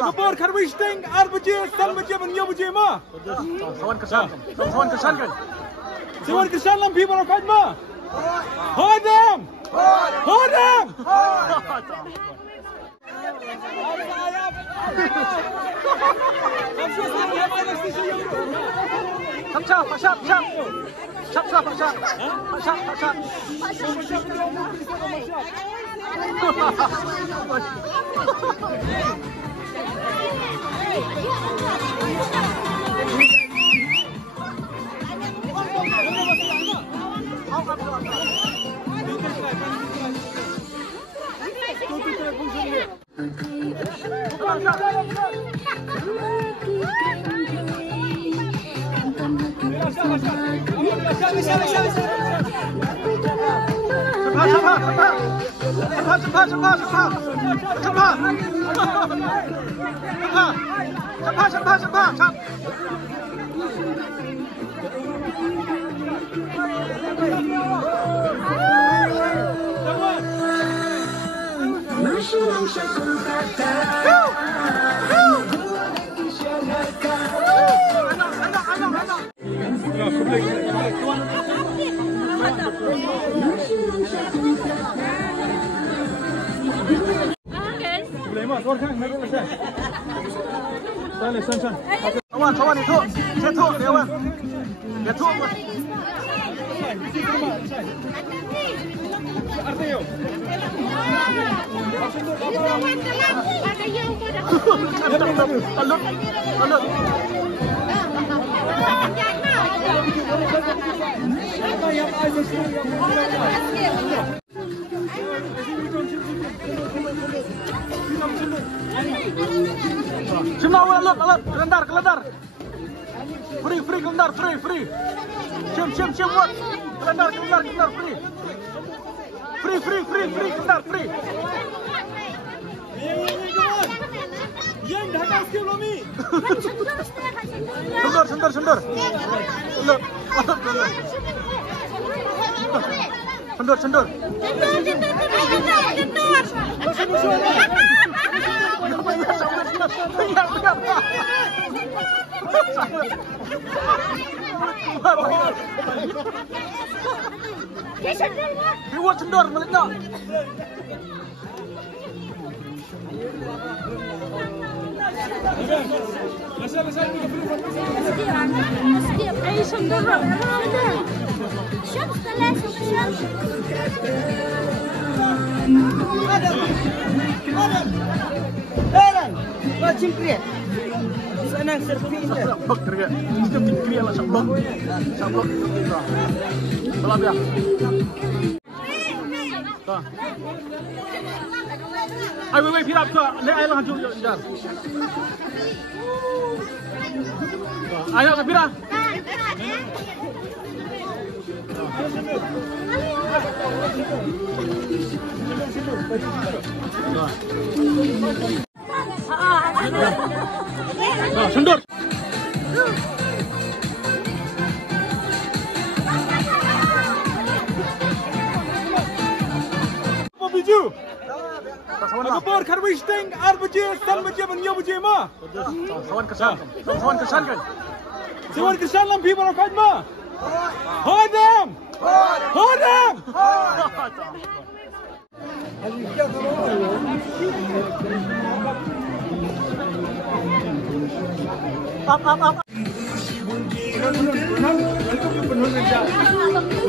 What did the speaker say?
Kabar karwisting arbuje salbuje menyobuje ma. Sawan kesan kan. Sawan kesan lam people are fight ma. Hold them. Hold them. Sawan itu, saya tu, dewan, dia tu. Semua alat, kelendar. Free, kelendar, free. Cium, buat. Kelendar, free. Free, kelendar, free. Yang dah skill lomi. Sundar. Sundar. Buat sendor meledak. أي شندرة شمس ثلاثة شمس هذا ما تشكري أنا سرفين بكر يا مستم تكري الله شبك سلام يا ai wei pirap ke le ai lang jul jar ayo ke pira sundur you. Agapur Kharwishting, Arbuje, Salmajev, and Yabujema. Siwan Krishanlam people are fighting ma. Hold them! Hold them! Up.